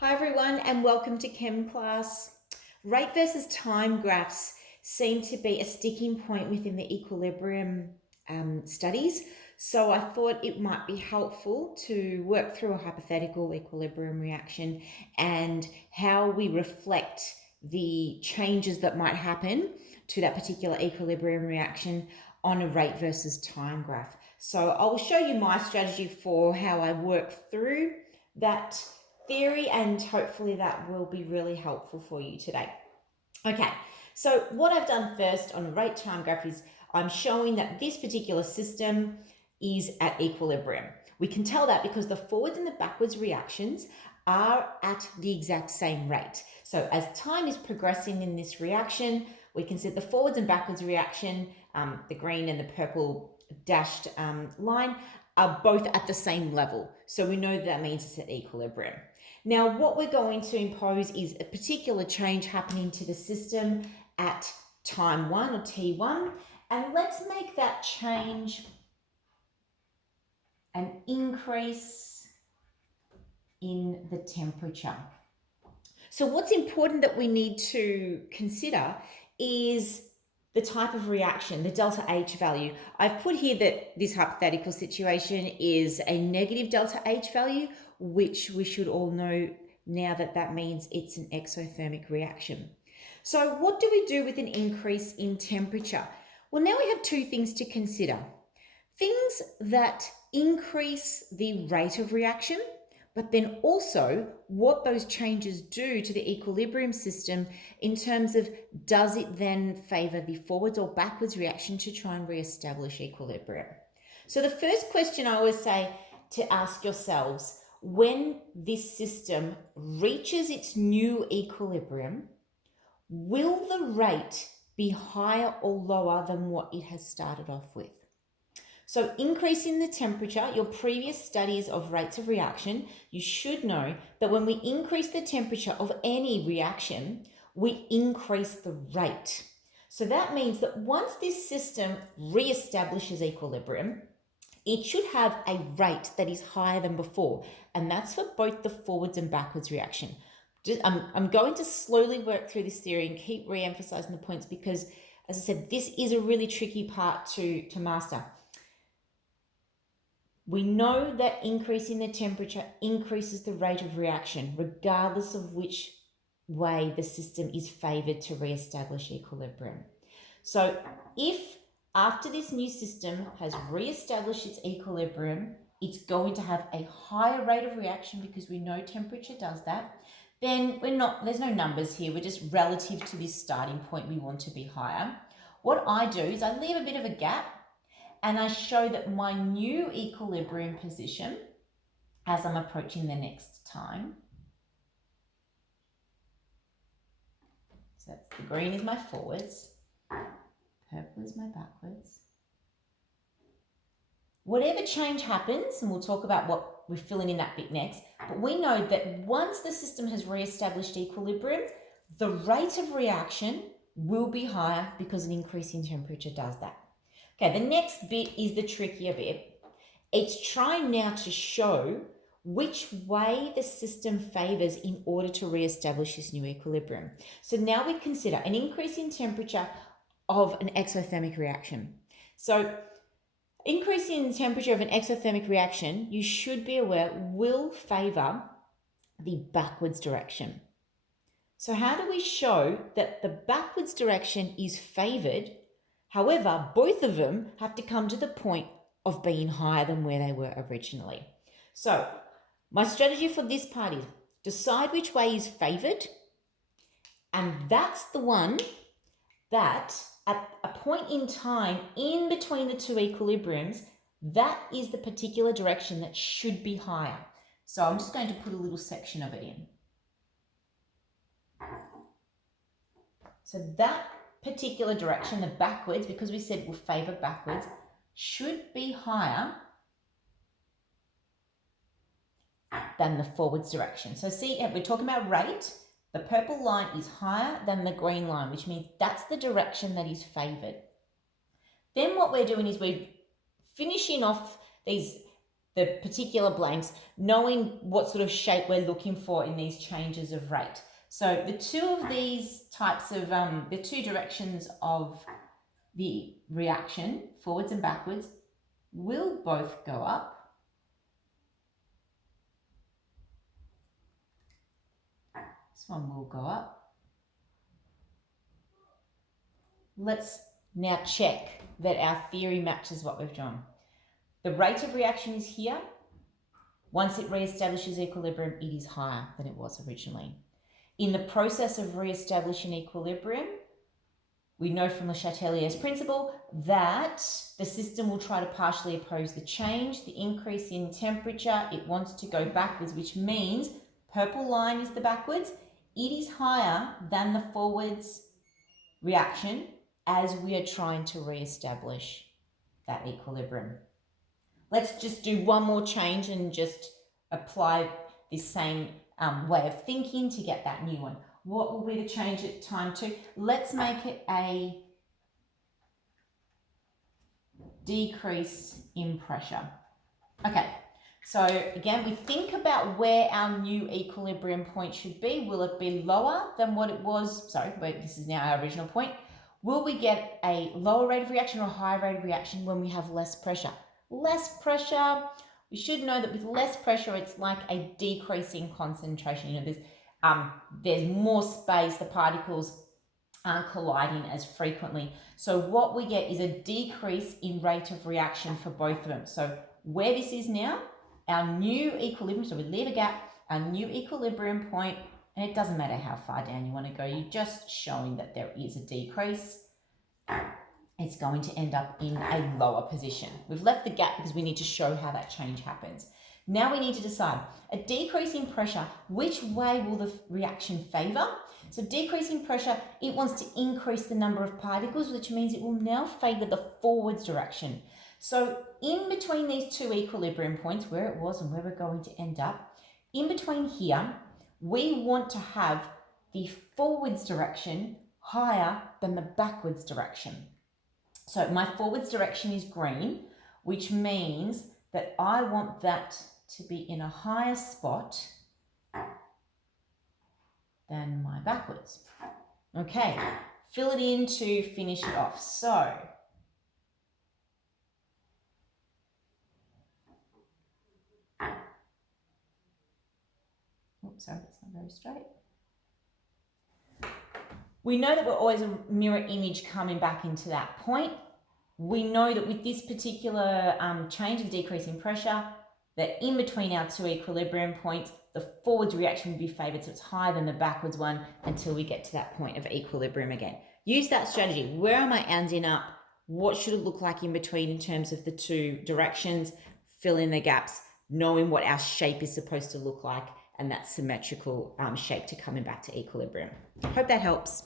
Hi everyone and welcome to Chem class. Rate versus time graphs seem to be a sticking point within the equilibrium studies. So I thought it might be helpful to work through a hypothetical equilibrium reaction and how we reflect the changes that might happen to that particular equilibrium reaction on a rate versus time graph. So I will show you my strategy for how I work through that theory, and hopefully that will be really helpful for you today. Okay, so what I've done first on a rate time graph is I'm showing that this particular system is at equilibrium. We can tell that because the forwards and the backwards reactions are at the exact same rate. So as time is progressing in this reaction, we can see the forwards and backwards reaction, the green and the purple dashed line, are both at the same level. So we know that means it's at equilibrium. Now, what we're going to impose is a particular change happening to the system at time 1 or T1, and let's make that change an increase in the temperature. So what's important that we need to consider is the type of reaction, the delta H value. I've put here that this hypothetical situation is a negative delta H value, which we should all know now that that means it's an exothermic reaction. So what do we do with an increase in temperature? Well, now we have two things to consider. Things that increase the rate of reaction, but then also what those changes do to the equilibrium system in terms of does it then favor the forwards or backwards reaction to try and reestablish equilibrium. So the first question I always say to ask yourselves, when this system reaches its new equilibrium, will the rate be higher or lower than what it has started off with? So increasing the temperature, your previous studies of rates of reaction, you should know that when we increase the temperature of any reaction, we increase the rate. So that means that once this system reestablishes equilibrium, it should have a rate that is higher than before. And that's for both the forwards and backwards reaction. I'm going to slowly work through this theory and keep re-emphasizing the points because, as I said, this is a really tricky part to master. We know that increasing the temperature increases the rate of reaction, regardless of which way the system is favored to reestablish equilibrium. So if after this new system has reestablished its equilibrium, it's going to have a higher rate of reaction because we know temperature does that, then there's no numbers here, we're just relative to this starting point, we want to be higher. What I do is I leave a bit of a gap and I show that my new equilibrium position as I'm approaching the next time. So that's the green is my forwards, purple is my backwards. Whatever change happens, and we'll talk about what we're filling in that bit next, but we know that once the system has re-established equilibrium, the rate of reaction will be higher because an increase in temperature does that. Okay, the next bit is the trickier bit. It's trying now to show which way the system favors in order to reestablish this new equilibrium. So now we consider an increase in temperature of an exothermic reaction. So increasing in temperature of an exothermic reaction, you should be aware, will favor the backwards direction. So how do we show that the backwards direction is favored? However, both of them have to come to the point of being higher than where they were originally. So my strategy for this part is decide which way is favored, and that's the one that at a point in time in between the two equilibriums, that is the particular direction that should be higher. So I'm just going to put a little section of it in. So that particular direction, the backwards, because we said we'll favor backwards, should be higher than the forwards direction. So see, we're talking about rate. The purple line is higher than the green line, which means that's the direction that is favored. Then what we're doing is we're finishing off the the particular blanks, knowing what sort of shape we're looking for in these changes of rate. So the two of these types of, the two directions of the reaction, forwards and backwards, will both go up. This one will go up. Let's now check that our theory matches what we've drawn. The rate of reaction is here. Once it reestablishes equilibrium, it is higher than it was originally. In the process of reestablishing equilibrium, we know from Le Chatelier's principle that the system will try to partially oppose the change, the increase in temperature. It wants to go backwards, which means purple line is the backwards. It is higher than the forwards reaction as we are trying to reestablish that equilibrium. Let's just do one more change and just apply this same way of thinking to get that new one. What will be the change at time 2? Let's make it a decrease in pressure. Okay, so again, we think about where our new equilibrium point should be. Will it be lower than what it was? Sorry, wait, this is now our original point. Will we get a lower rate of reaction or a higher rate of reaction when we have less pressure? Less pressure, we should know that with less pressure, it's like a decrease in concentration. You know, there's more space, the particles aren't colliding as frequently. So what we get is a decrease in rate of reaction for both of them. So where this is now, our new equilibrium, so we leave a gap, our new equilibrium point, and it doesn't matter how far down you want to go, you're just showing that there is a decrease. It's going to end up in a lower position. We've left the gap because we need to show how that change happens. Now we need to decide a decrease in pressure, which way will the reaction favor? So decreasing pressure, it wants to increase the number of particles, which means it will now favor the forwards direction. So in between these two equilibrium points, where it was and where we're going to end up, in between here, we want to have the forwards direction higher than the backwards direction. So my forwards direction is green, which means that I want that to be in a higher spot than my backwards. Okay, fill it in to finish it off. So, oops, sorry, that's not very straight. We know that we're always a mirror image coming back into that point. We know that with this particular change of decrease in pressure, that in between our two equilibrium points, the forwards reaction will be favoured, so it's higher than the backwards one until we get to that point of equilibrium again. Use that strategy. Where am I ending up? What should it look like in between in terms of the two directions? Fill in the gaps, knowing what our shape is supposed to look like and that symmetrical shape to coming back to equilibrium. Hope that helps.